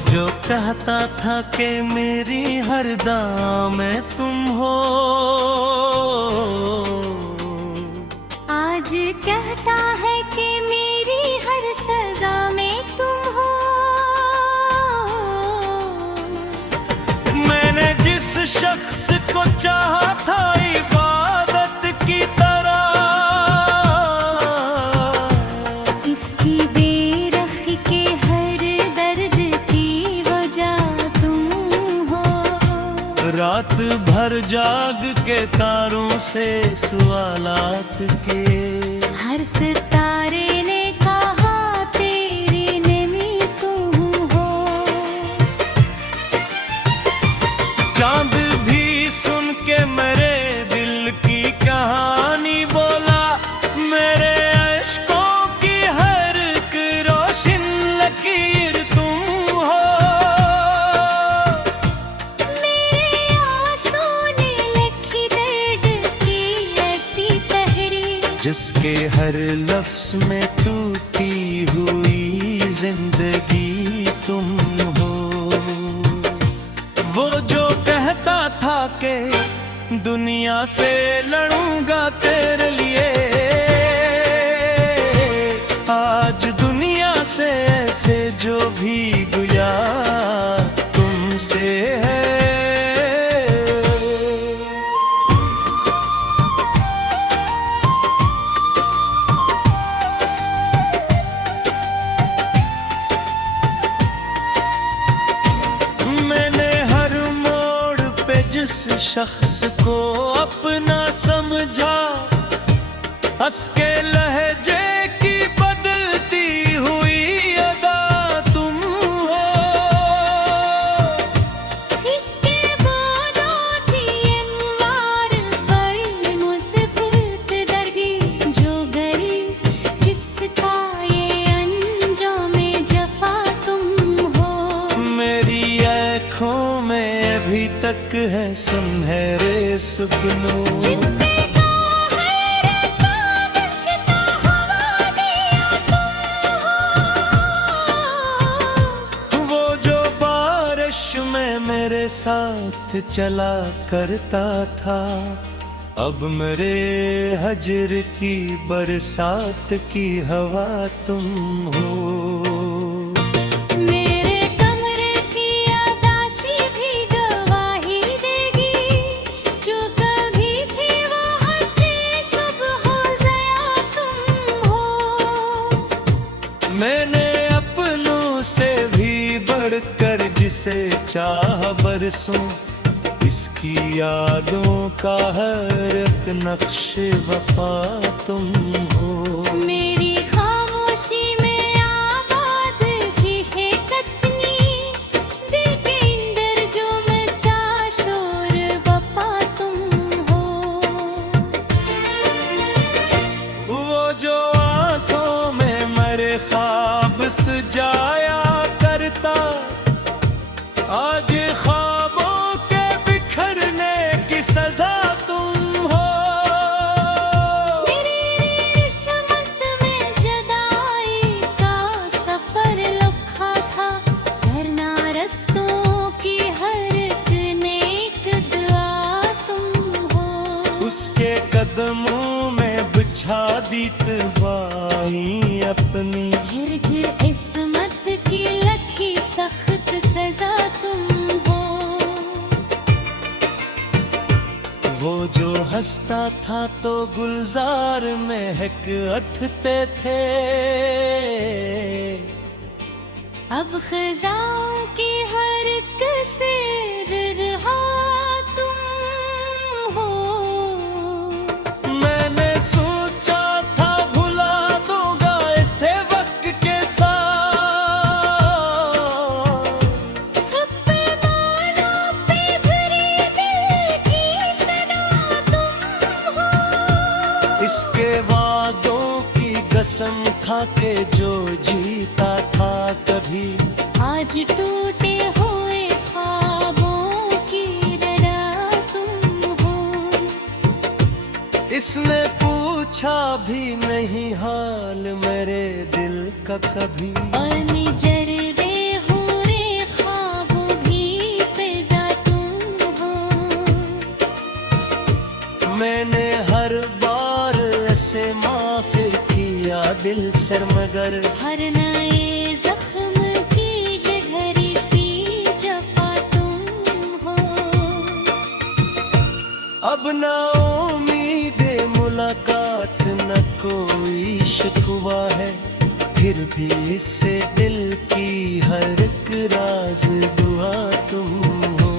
जो कहता था कि मेरी हर दां में तुम हो, आज कहता है कि मेरी हर सजा में तुम हो। मैंने जिस शख्स को चाहा था इबादत की तरह, इसकी बेरखी के हर दर्द की वजह तुम हो। रात भर जाग के तारों से सवालात के, हर सितारे ने कहा तेरी नेमी तुम हो। चांद भी सुन के मेरे दिल की कहानी बोला, मेरे अश्कों की हर एक रोशन लकीर तुम हो। मेरे आंसू ने लिखी दर्द की ऐसी तहरीर, जिसके हर लफ्ज में टूटी हुई जिंदगी तुम हो। वो जो कहता था कि दुनिया से लड़ूंगा तेरे लिए, आज दुनिया से ऐसे जो भी गुया तुमसे है। जिस शख्स को अपना समझा, हंस के लहजे की बदलती हुई अदा तुम हो। इसके बादों थी अनवार बड़ी मुस्बत दरगी, जो गरीब जिसका ये अंजाम जफा तुम हो। मेरी आँखों में अभी तक है सुनहरे सपनों, जिनपे का हैरत बचता हुआ दिया तुम हो। वो जो बारिश में मेरे साथ चला करता था, अब मेरे हजर की बरसात की हवा तुम हो। मैंने अपनों से भी बढ़कर जिसे चाह बरसों, इसकी यादों का हर एक नक्श वफा तुम हो। मेरी खामोशी में आबाद ही है कतनी, दिल के अंदर जो मचा शोर बपा तुम हो। वो जो आंखों में मेरे ख्वाब सजाया करता, आज ख्वाबों के बिखरने की सजा तुम हो। मेरी किस्मत में जुदाई का सफर लिखा था, करना रस्तों की हर एक नेक दुआ तुम हो। उसके कदमों में बिछा दी तबाही अपनी, गिर इस्मत की लखी सख्त सजा तुम हो। वो जो हंसता था तो गुलजार महक उठते थे, अब खिजाओं की हर एक से बिरहा तुम हो। मैंने सोचा था भुला दूंगा इसे वक्त के साथ, बेमानों पे भरी दिल की सदा तुम हो। इसके वादों की कसम खा के जो जीता था कभी, आज टूटे हुए ख्वाबों की रड़ा तुम हो। इसने पूछा भी नहीं हाल मेरे दिल का कभी, और निजर दे हूरे मैंने हर बार ऐसे माफ किया दिल से, मगर हर नए जख्म की गहरी सी जफा तुम हो। अब ना उम्मीद मुलाकात न कोई शिकवा है, फिर भी इससे दिल की हर एक राज दुआ तुम हो।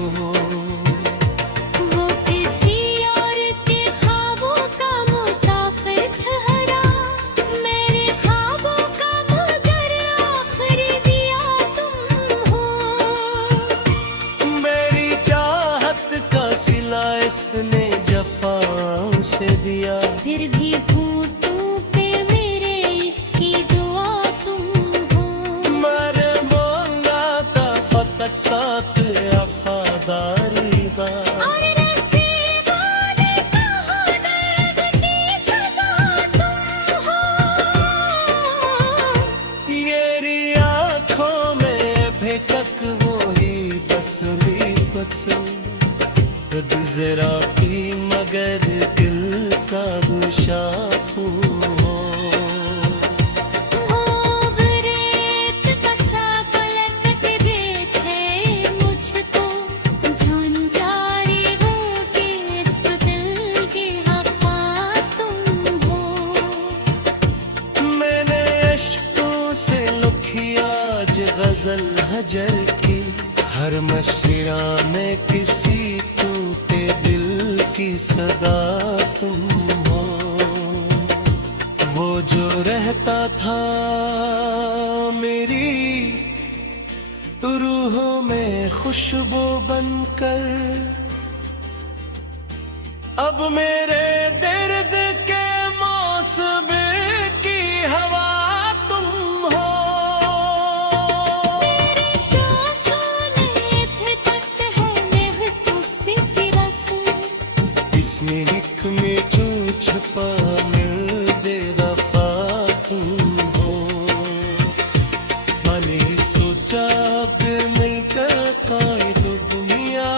वो किसी और के ख्वाबों का मुसाफिर ठहरा, मेरे ख्वाबों का मगर आखिरी दिया तुम हो। मेरी चाहत का सिला इसने जफाओं से दिया, फिर भी होठों पे मेरे इसकी दुआ तुम हो। मैंने बोला था फकत साथ वफादारी का, और नसीबों ने कहा दर्द की सजा तुम हो। मेरी आँखों में बेकक वही बसली बस, खुद जरा की मगर दिल का गुशा तुम हो। हो रेत का सा पलकते देखे मुझको, झंझारी हूँ कि इस दिल की वफा तुम हो। मैंने इश्कों से लुखिया आज गजल हजर की, हर मशरा में किसी टूटे दिल की सदा तुम हो। वो जो रहता था मेरी रूह में खुशबू बनकर, अब मेरे दर्द के मौसम की हवा तुम हो। मेरी सांसों में धड़कत है महक सी रस, इस मिनक में जो छुपा मिल बेवफा तुम हो। मैंने सोचा अब मिलकर कायद दुनिया,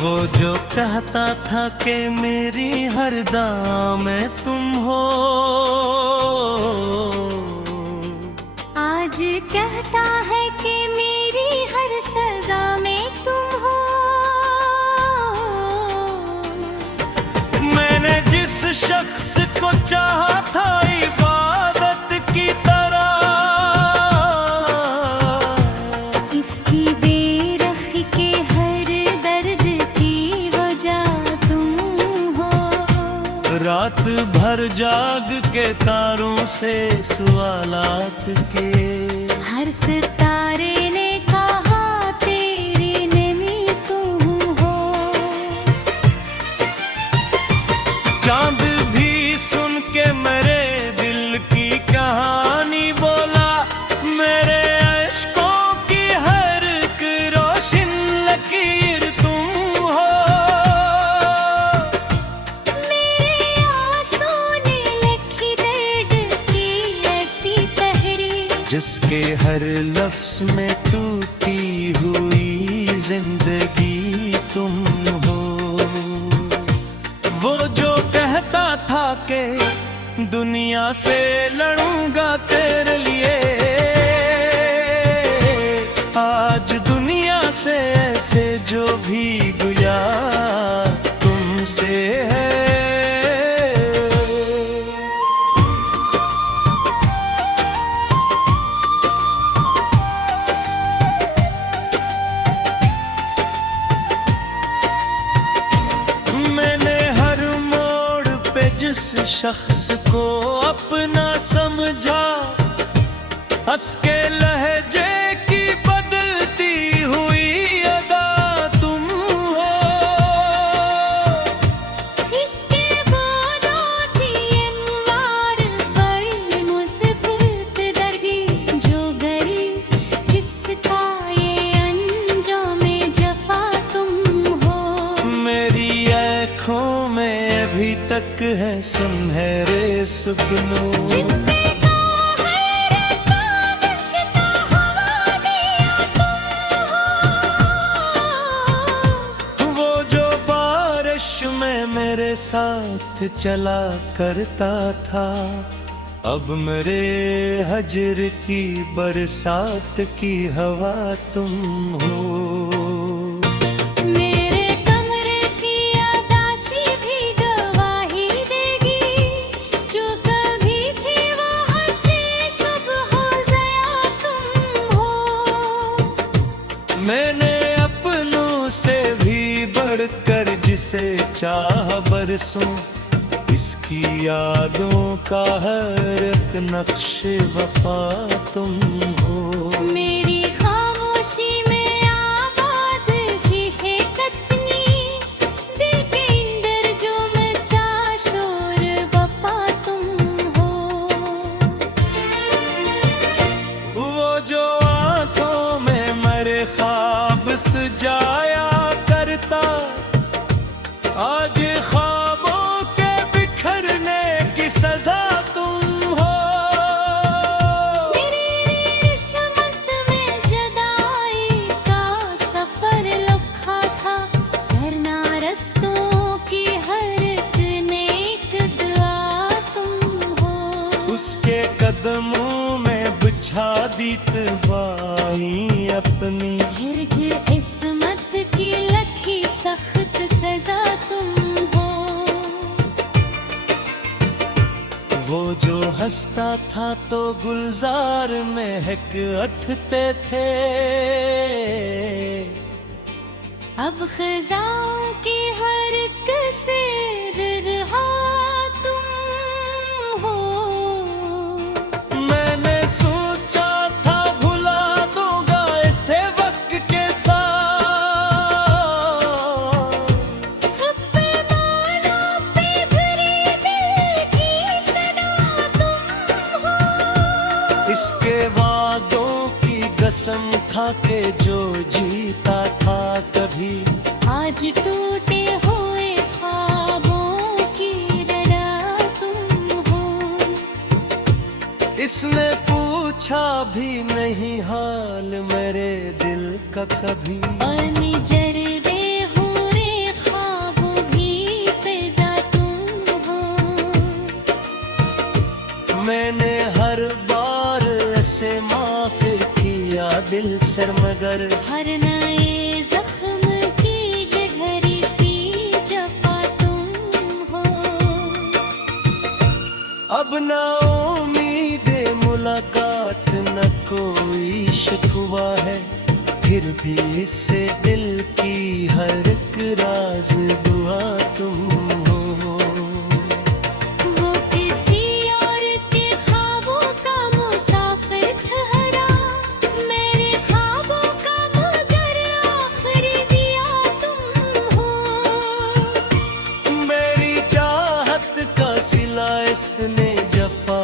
वो जो कहता था कि मेरी हर दाम में तुम हो, आज कहता है कि मेरी हर सजा में तुम हो। मैंने जिस शख्स को चाहा था इबादत की तरह, इसकी बेरखी के हर दर्द की वजह तुम हो। रात भर जाग के तारों से सवालात के, हर सितारे ने कहा तेरी नमी तुम हो। चांद भी सुन के मेरे दिल की कहानी बोला, मेरे अश्कों की हर एक रोशन लकीर तुम हो। मेरे आंसू ने लिखी दर्द की ऐसी तहरीर, जिसके हर लफ्ज में टूटी हुई जिंदगी तुम हो। वो जो कहता था कि दुनिया से लड़ूंगा तेरे लिए, आज दुनिया से ऐसे जो भी गुया तुमसे है। जिस शख्स को अपना समझा, हंस के लहजे की बदलती हुई अदा तुम हो। इसके बादों थी अनवार बड़ी हैं सुनहरे सपनों। जिनपे गाहर कागज़ हवा दिया तुम हो। वो जो बारिश में मेरे साथ चला करता था, अब मेरे हजर की बरसात की हवा तुम हो। मेरे कमरे की अदासी भी गवाही देगी, जो कभी थी वहाँ से सुबह ज़या तुम हो। मैंने अपनों से भी बढ़कर जिसे चाह बरसों, इसकी यादों का हर एक नक्शे वफा तुम हो। मेरी खामोशी में आबाद ही है कतनी, दिल के अंदर जो मचा शोर बपा तुम हो। वो जो आंखों में मेरे ख्वाब सजाया करता, आज ख्वाबों के बिखरने की सजा तुम हो। मेरी किस्मत में जुदाई का सफर लिखा था, करना रस्तों की हर एक नेक दुआ तुम हो। उसके कदमों में बिछा दी तबाही अपनी, गिर किस्मत की लखी सख्त सजा तुम हो। वो जो हंसता था तो गुलजार महक उठते थे, अब खिजाओं की हर एक से बिरहा तुम हो। मैंने सोचा था भुला दूंगा इसे वक्त के साथ, बेमानों पे भरी दिल की सना तुम हो। इसके वादों की कसम खा के जो जीता था कभी, आज टूटे हुए ख्वाबों की तरह तुम हो। इसने पूछा भी नहीं हाल मेरे दिल का कभी, पानी जर्दे हुए ख्वाबों भी सजा तुम हो। मैंने हर बार ऐसे माफ किया दिल से, मगर हर नए जख्म की गहरी सी जफा तुम हो। अब ना उम्मीद मुलाकात न कोई शिकवा है, फिर भी इससे दिल की हर एक राज दुआ तुम हो। वो किसी और के ख्वाबों का मुसाफिर ठहरा, मेरे ख्वाबों का मगर आखिरी दिया तुम हो। मेरी चाहत का सिला इसने जफा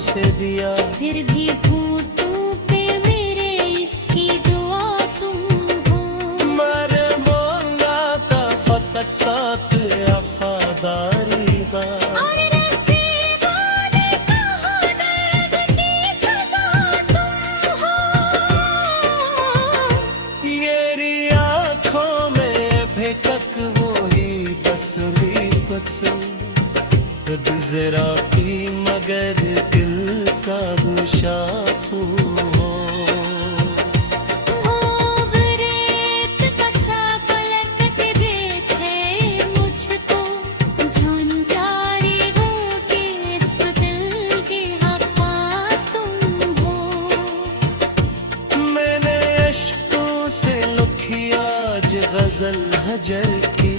से दिया, फिर भी घूंटों पे मेरे इसकी दुआ तुम हो। मर मोंगा था फकत साथ वफादारी का। और नसीबों ने कहा दर्द की सजा तुम हो। येरी आँखों में बेकक वही बसरी बस, खुद जरा की मगर दिल का गुशा तुम हो। वो रेत का सा पलक के देखे मुझको, झुंझारी गूं के इस दिल की हवा तुम हो। मैंने अश्कों से लिखी आज गजल हजर की,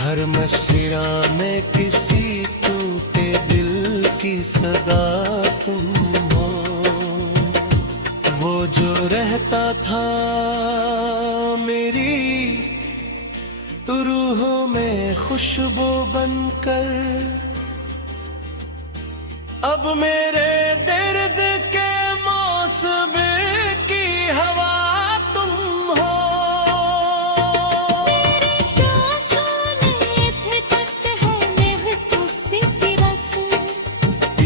हर मशरा में किसी टूटे दिल की सदा तुम हो। वो जो रहता था मेरी रूह में खुशबू बनकर, अब मेरे दर्द के मौसम की हवा तुम हो। मेरी सांसों में धड़कत है महसूस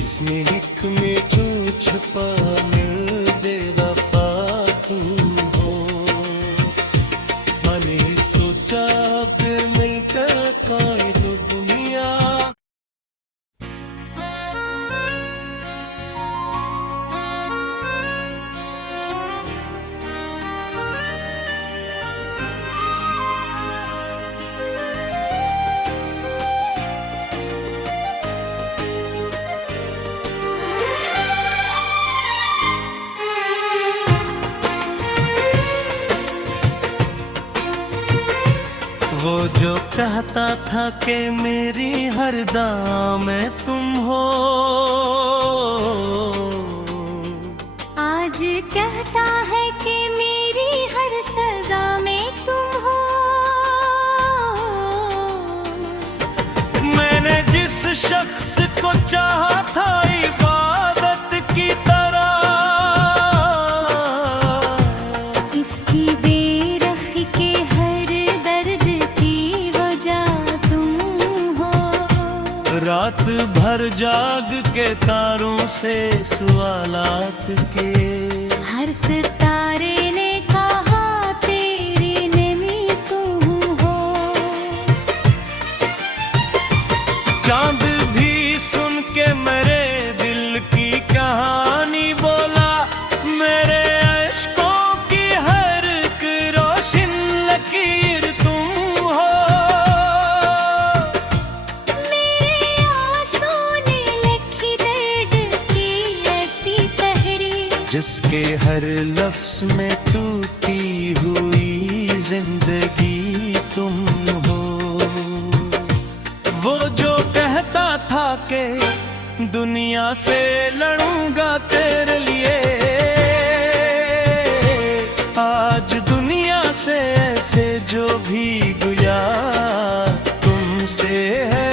इसमें हिक में जो छुपा मिल बेवफा तुम हो। मैंने सोचा अब मिलकर कोई तो दुनिया। वो जो कहता था कि मेरी हर दां में तुम हो, आज कहता है कि मेरी हर सजा में तुम हो। मैंने जिस शख्स को चाहा था इबादत की तरह, इसकी बेरखी के हर दर्द की वजह तुम हो। रात भर जाग के तारों से सवालात के, हर सितारे ने कहा तेरी नेमी तुम हो। चांद भी सुन के मेरे दिल की कहानी बोला, मेरे अश्कों की हर एक रोशन लकीर तुम हो। मेरे आंसू ने लिखी दर्द की ऐसी तहरीर, जिसके हर लफ्ज में टूटी हुई जिंदगी तुम हो। वो जो कहता था कि दुनिया से लड़ूंगा तेरे लिए, आज दुनिया से ऐसे जो भी गुया तुमसे है।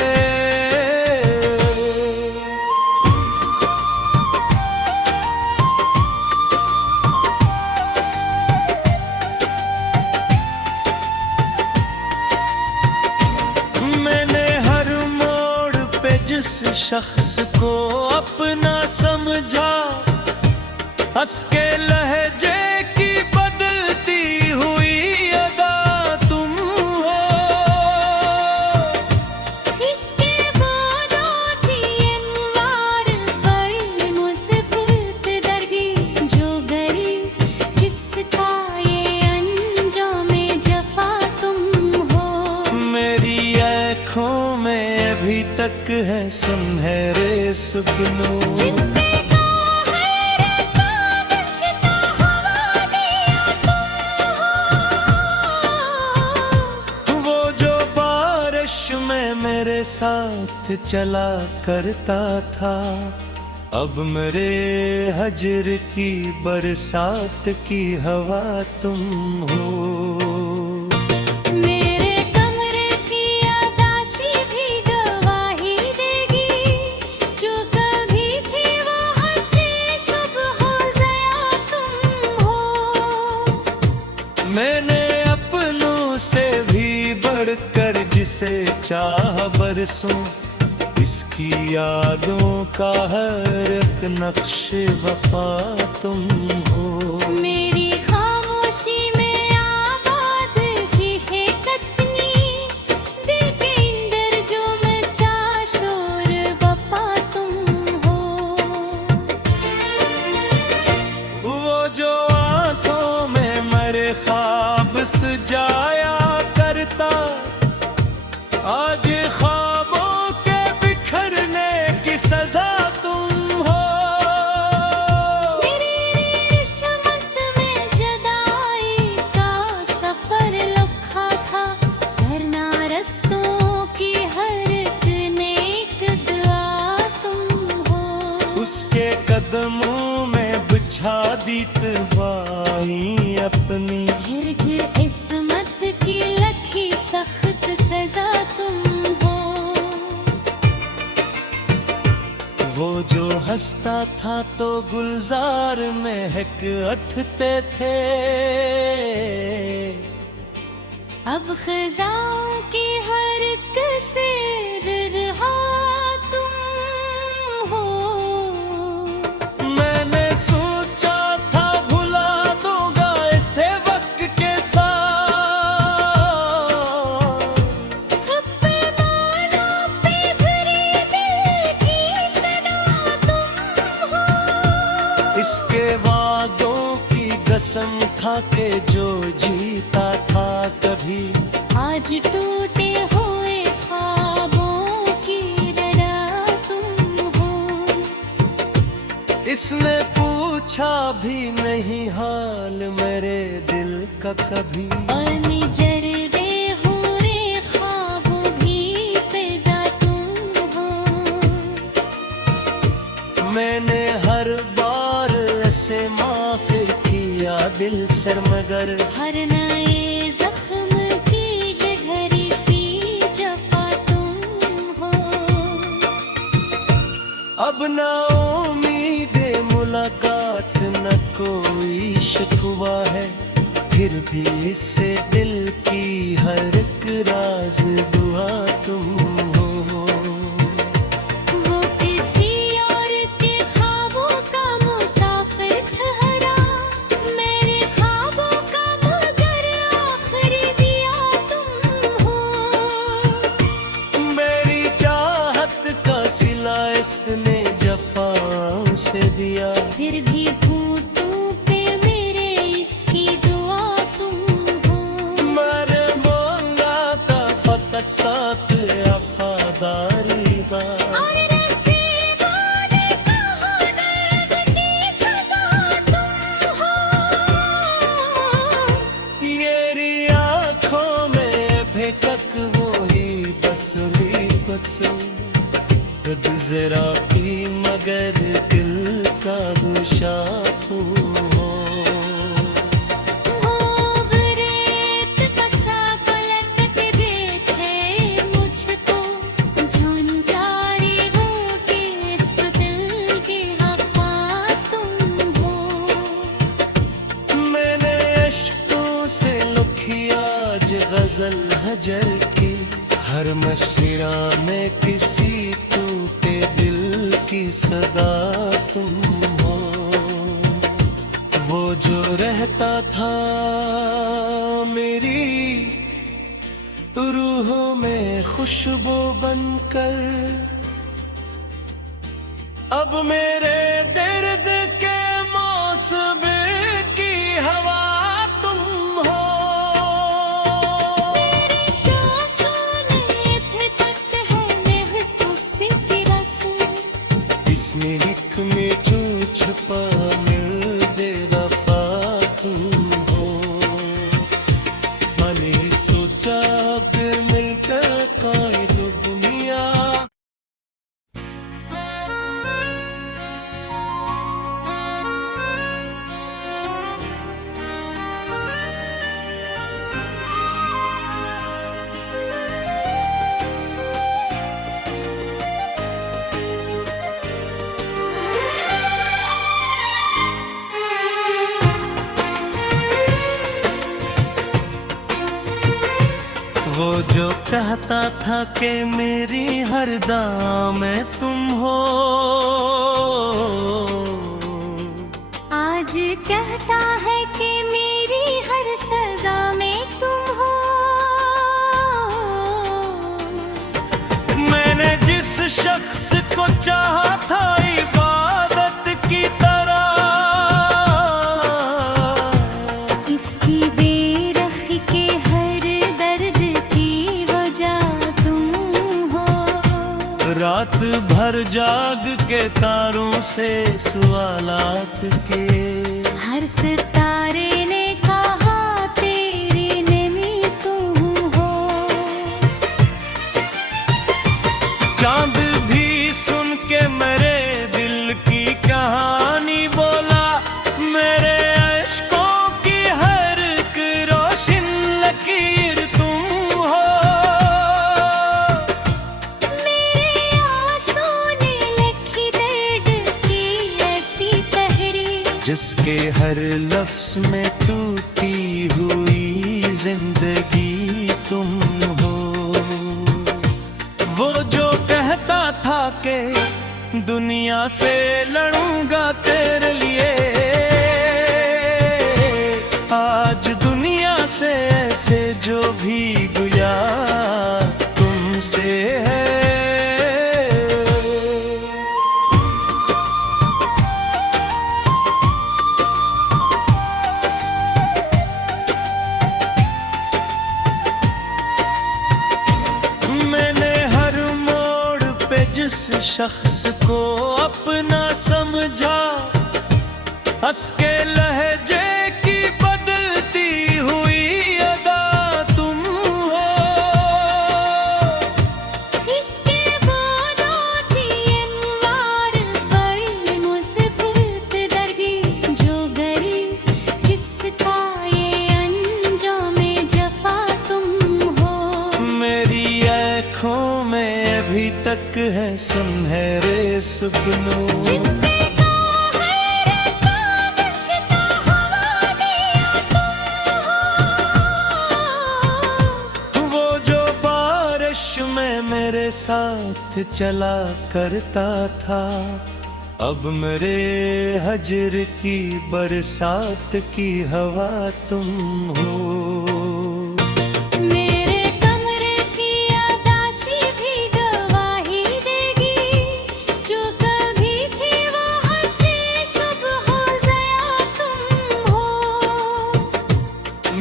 मैंने हर मोड़ पे जिस शख्स को अपना समझा, हंस के लहजे की बदलती हुई अदा तुम हो। इसके बादों थी अनवार बड़ी मुसीबत दरगी, जो गरी जिसका ये अंजाम जफा तुम हो। मेरी आँखों में अभी तक है सुनहरे सपनों, जिनपे का हैरत बचता हवा दिया तुम हो। वो जो बारिश में मेरे साथ चला करता था, अब मेरे हजर की बरसात की हवा तुम हो। मेरे कमरे की अदासी भी गवाही देगी, जो कभी थी वो हंसी सुबह ज़या तुम हो। मैंने अपनों से भी बढ़कर जिसे चाह बरसों, इसकी यादों का हर एक नक्श वफा तुम हो। मेरी खामोशी में आबाद ही है कतनी, दिल के अंदर जो मचा शोर बपा तुम हो। वो जो आंखों में मेरे ख्वाब सजाया करता, आज ख्वाबों के बिखरने की सजा तुम हो। मेरी किस्मत में जुदाई का सफर लिखा था, करना रस्तों की हर एक नेक दुआ तुम हो। उसके कदमों में बिछा दी तबाही अपनी, हिर्ग इस्मत की लखी सख्त सजा तुम हो। वो जो हंसता था तो गुलजार महक उठते थे, अब खजाओं की हर एक से रहा तुम हो। कसम खा के जो जीता था कभी, आज टूटे हुए ख्वाबों की रड़ा तुम हो। इसने पूछा भी नहीं हाल मेरे दिल का कभी, अनजर दे हुए ख्वाबों भी सजा तुम हो। मैंने हर बार ऐसे माफ किया दिल से, मगर हर नए जख्म की गहरी सी जफा तुम हो। अब ना उम्मीद मुलाकात न कोई शिकवा है, फिर भी इससे दिल की हर एक राज दुआ तुम हो। वो किसी और के ख्वाबों का मुसाफिर ठहरा, मेरे ख्वाबों का मगर आखिरी दिया तुम हो। मेरी चाहत का सिला इसने जफा से दिया, फिर भी घूंटों पे मेरे इसकी दुआ तुम हो। मैंने मांगा था फकत साथ वफादारी बा, और नसीबों ने कहा दर्द की सजा तुम हो। मेरी आँखों में बेकक वही बसुली बसु, खुद जरा की मगर दिल का गुशा तुम हो। वो रेत कसा पलट के देखे मुझको, झंझारी हो के इस दिल की हवा तुम हो। मैंने अश्कों से लिखी आज गजल हजर की, हर मशरा में किसी टूटे दिल की सदा तुम हो। वो जो रहता था मेरी रूह में खुशबू बनकर, अब मेरे दर्द के मौसम की हवा तुम हो। मेरी सांसों में फितरत है महक से रस, इसमें एक में जो छुपा मिल दे वफा तुम हो। मैंने सोचा अब मिलकर कोई दो दुनिया, वो जो कहता था कि मेरी हर दाम में तुम हो, आज कहता है कि मेरी हर सजा में तुम हो। मैंने जिस शख्स को चाहा था इबादत की तरह, इसकी बेरखी के हर दर्द की वजह तुम हो। रात भर जाग के तारों से सवालात के, हर सितारे ने कहा तेरी नेमी तुम हो। चांद भी सुन के मेरे दिल की कहानी बोला, मेरे अश्कों की हर एक रोशन लकीर तुम हो। मेरे आंसू ने लिखी दर्द की ऐसी तहरीर, जिसके हर लफ्ज में टूटी हुई जिंदगी तुम हो। वो जो कहता था कि दुनिया से लड़ूंगा तेरे लिए, आज दुनिया से ऐसे जो भी गुया तुमसे है। शख्स को अपना समझा, हंस के लहजे की बदलती हुई अदा तुम हो। इसके बाद आती अनवार बड़ी मुसीबत दरगी, जो गरी जिसका ये अंजाम जफा तुम हो। मेरी आँखों में अभी तक है सुनहरे सपनों, जिनपे का हैरत बचता हुआ दिया तुम हो। वो जो बारिश में मेरे साथ चला करता था, अब मेरे हजर की बरसात की हवा तुम हो। मेरे कमरे की अदासी भी गवाही देगी, जो कभी थी वहाँ से सुबह ज़या तुम हो।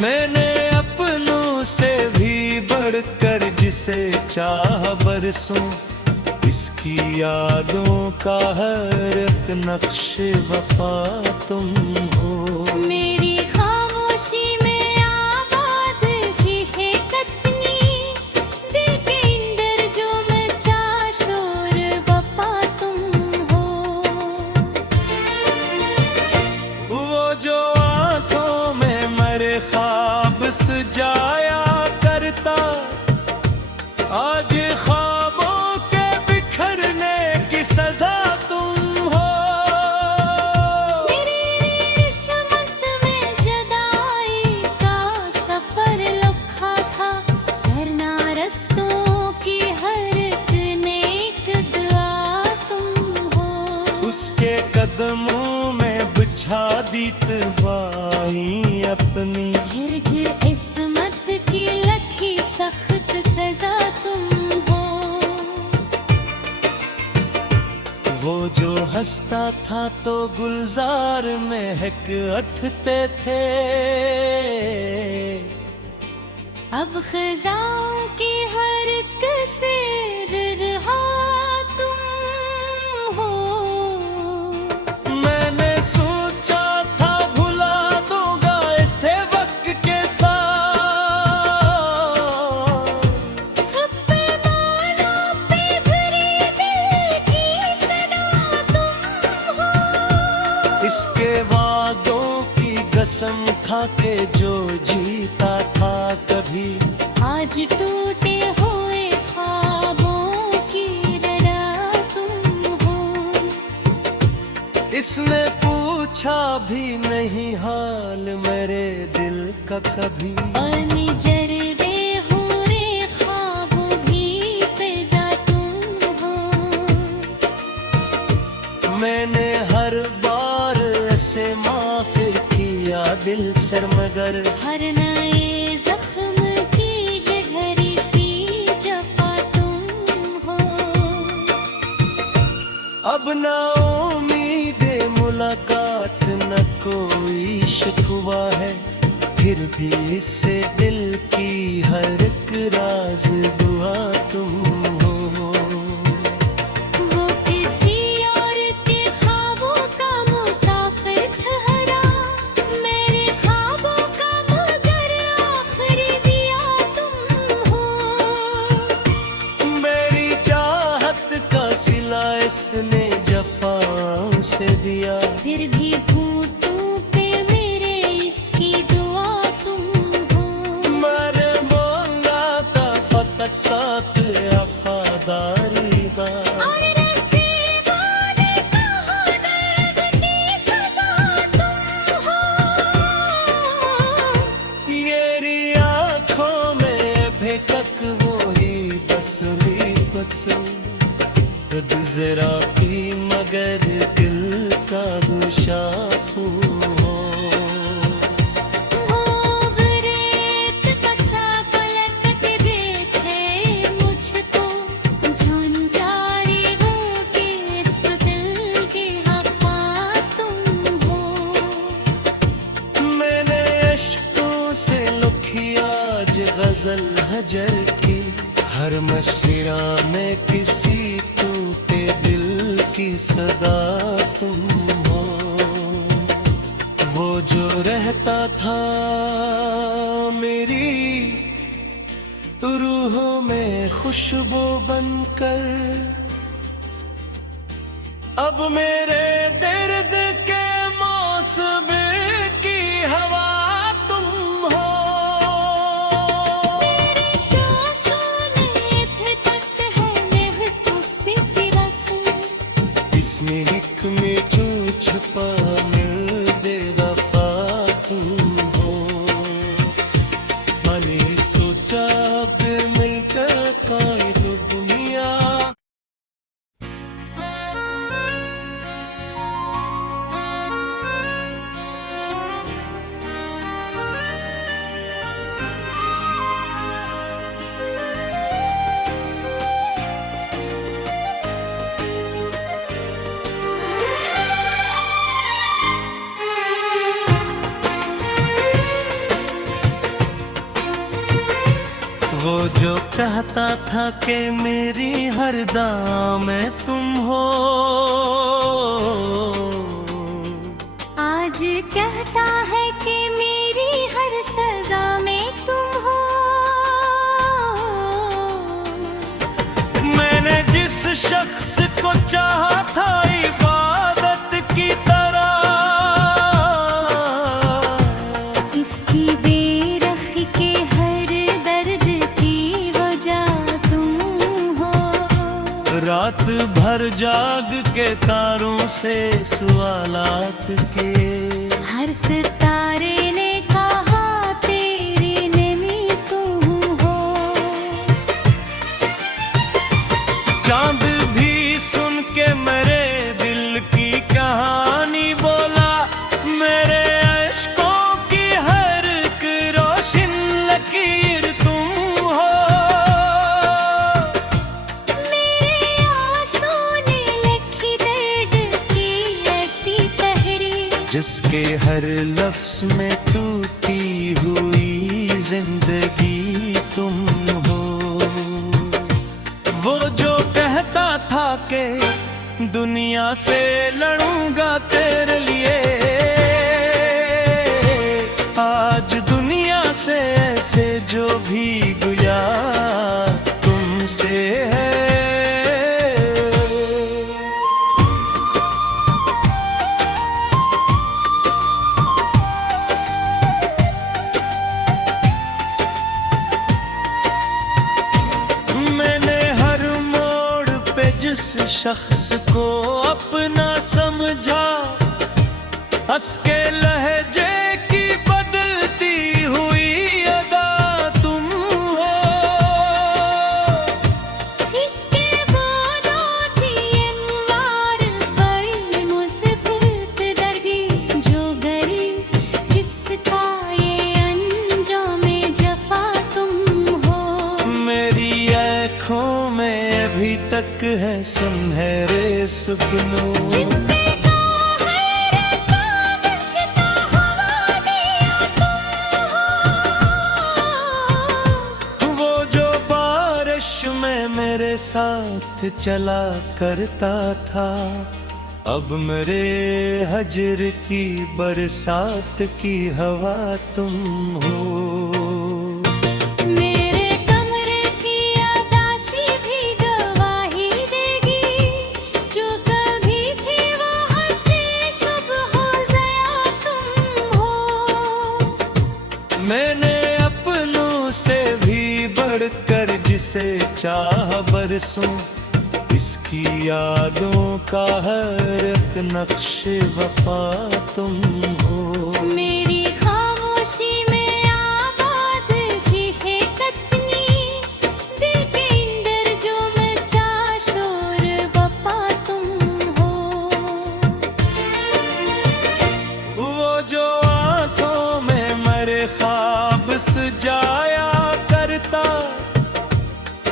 मैंने अपनों से भी बढ़कर जिसे चाह बरसों, इसकी यादों का हर एक नक्श वफा तुम हो। मेरी खामोशी में आबाद ही है कतनी, दिल के अंदर जो मचा शोर बपा तुम हो। वो जो आंखों में मेरे ख्वाब सजाया करता, आज ख्वाबों के बिखरने की सजा तुम हो। मेरी किस्मत में जुदाई का सफर लिखा था, करना रस्तों की हर एक नेक दुआ तुम हो। उसके कदमों में बिछा दी तबाही अपनी, हिरग इस्मत की लखी सख्त सजा तुम हो। वो जो हंसता था तो गुलजार महक उठते थे, अब खजाओं की हर एक से रहा तुम हो। मैंने सोचा था भुला दूंगा इसे वक्त के साथ, पे मानो पे भरी दिल की सदा तुम हो। इसके वादों की कसम खा के जो जीता था कभी, आज टूटे हुए ख्वाबों की दरा तुम हो। इसने पूछा भी नहीं हाल मेरे दिल का कभी, निजर दे हो रे ख्वाबों भी सजा तुम हो। मैंने हर बार ऐसे माफ किया दिल से, मगर हर नए जख्म की गहरी सी जफा तुम हो। अब ना उम्मीद मुलाकात न कोई शिकवा है, फिर भी इससे दिल की हर एक राज दुआ तुम हो। वो किसी और के ख्वाबों का मुसाफिर ठहरा, मेरे ख्वाबों का मगर आखिरी दिया तुम हो। मेरी चाहत का सिला इसने जफाओं से दिया, फिर भी घूंटों पे मेरे इसकी दुआ तुम हो। मैंने बोला था फकत साथ वफादारी का, और नसीबों ने कहा दर्द की सजा तुम हो। मेरी आँखों में अभी तक वही तस्वीर बस, खुद जरा की मगर दिल का गुशा तुम हो। हो रेत बसा पलकते देखे मुझको, झुंझारी घूंटे इस दिल की वफा तुम हो। मैंने अश्कों से लुखी आज गजल हजर की, हर मशरा में किसी टूटे सदा तुम हो। वो जो रहता था मेरी रूह में खुशबू बनकर, अब मेरे दर्द के मौसम की हवा तुम हो। मेरी सांसों में धड़कत है महक से तेरा संग, इसमें एक में जो छुपा मिल बेवफा तुम हो। मैंने सोचा अब मिलकर कोई दो दुनिया। वो जो कहता था कि मेरी हर दाम में तुम हो, आज कहता है कि मेरी हर सजा में तुम हो। मैंने जिस शख्स को चाहा था इबादत की तरह, इसकी बेरखी के हर दर्द की वजह तुम हो। रात भर जाग के तारों से सवालात के, हर सितारे ने कहा तेरी नमी तुम हो। चांद भी सुन के मेरे दिल की कहानी बोला। मेरे अश्कों की हर एक रोशन लकीर तुम हो। मेरे आंसू ने लिखी दर्द की ऐसी तहरीर, जिसके हर लफ्ज में टूटी हुई जिंदगी तुम हो। वो जो कहता था कि दुनिया से लड़ूंगा तेरे लिए, आज दुनिया से ऐसे जो भी गुया तुमसे है। मैंने हर मोड़ पे जिस शख्स को अपना समझा, हंस के लहजे की बदलती हुई अदा तुम हो। इसके बादों थी अनवार बड़ी मुसीबत दरगी, जो गरीब जिसका ये अंजाम जफा तुम हो। मेरी आँखों में अभी तक है सुनहरे सपनों, जिनपे का हैरत बचता हवा दिया तुम हो। वो जो बारिश में मेरे साथ चला करता था, अब मेरे हजर की बरसात की हवा तुम हो। मेरे कमरे की अदासी भी गवाही देगी, जो कभी थी वहाँ से सुबह ज़या तुम हो। मैंने अपनों से भी बढ़कर जिसे चाह बरसों, इसकी यादों का हर एक नक्श वफा तुम हो। मेरी खामोशी में आबाद ही है कतनी, दिल के अंदर जो मचा शोर बपा तुम हो। वो जो आंखों में मेरे ख्वाब सजाया करता,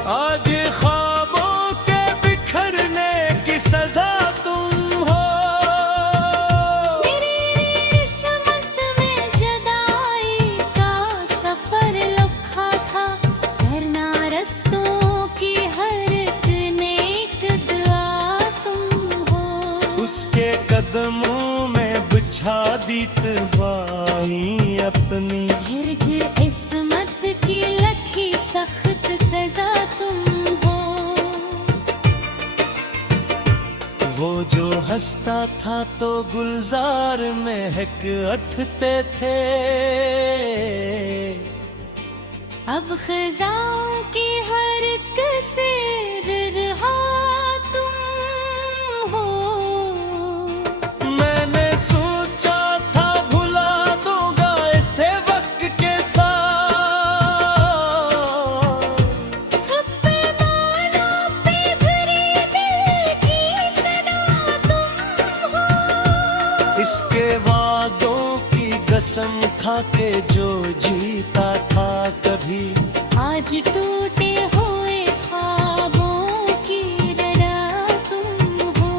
आज ख्वाबों के बिखरने की सजा तुम हो। मेरी कदमों में बिछा दी तबाही अपनी। घिर घिर इस्मत की लखी सख्त सजा तुम हो। वो जो हंसता था तो गुलजार महक उठते थे, अब खिजाओं की हर एक से बिरहा तुम हो। मैंने सोचा था भुला दूंगा इसे वक्त के साथ, पैमानों पे भरी दिल की सदा तुम हो। इसके वादों की कसम खा के जो जीता था कभी, आज टूटे हुए ख्वाबों की डरा तुम हो।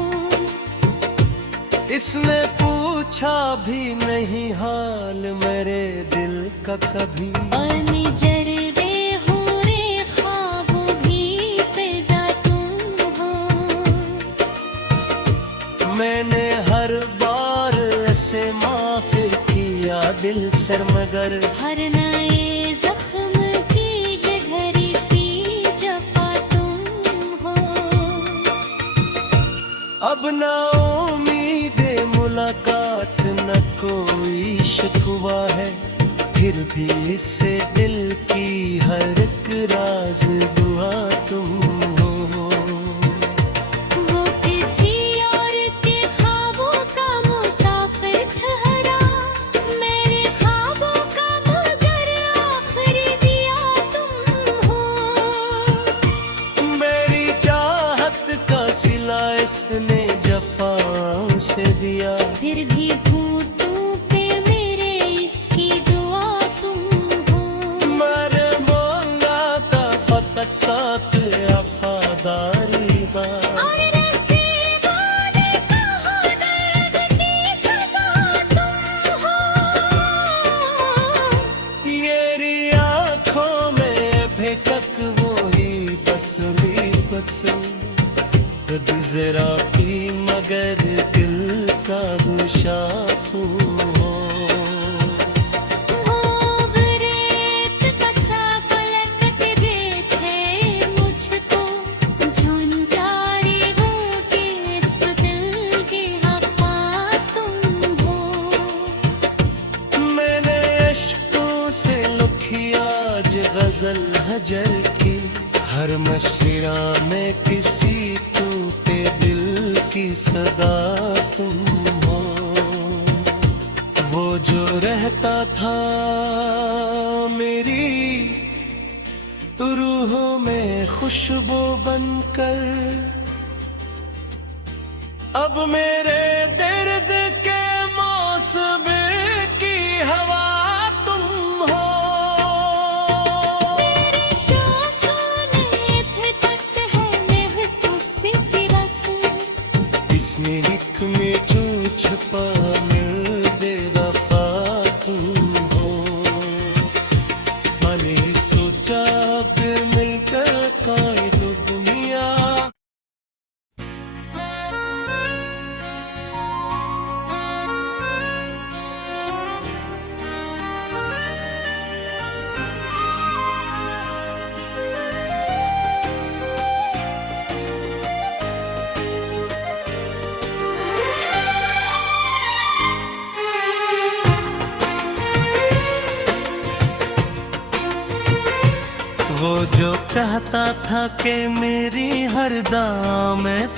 इसने पूछा भी नहीं हाल मेरे दिल का कभी। और निजर दे हुरे ख्वाबों भी सजा तुम हो। मैंने हर बार ऐसे माफ किया दिल से, मगर हर नए जख्म की गहरी सी जफा तुम हो। अब ना उम्मीद मुलाकात न कोई शिकवा है, फिर भी इससे दिल की हर एक राज दुआ तुम हो। वो किसी और के ख्वाबों का मुसाफिर ठहरा, मेरे ख्वाबों का मगर आखिरी दिया तुम हो। मेरी चाहत का सिला इसने जफा से दिया, फिर भी घूंटों पे मेरे इसकी दुआ तुम हो। मैंने बोला था फकत साथ वफादारी बा। और नसीबों ने कहा दर्द की सजा तुम हो। मेरी आँखों में बेकक वही बसली बस, खुद जरा की मगर दिल का गुशा तुम हो। वो रेत का सा पलक देखे मुझको, झुंझारी हूँ कि इस दिल की वफा तुम हो। मैंने अश्कों से लुखिया आज गजल हजर की, हर मशरा में किसी टूटे दिल की सदा तुम हो। वो जो रहता था मेरी रूह में खुशबू बनकर, अब मेरे दर्द के मौसम की हवा तुम हो। मेरी सांसों में धड़कत है महक सी रस, इसने एक में जो छुपा मिल बेवफा तुम हो। मैंने सोचा अब मिलकर कायद दुनिया। वो जो कहता था कि मेरी हर दाम में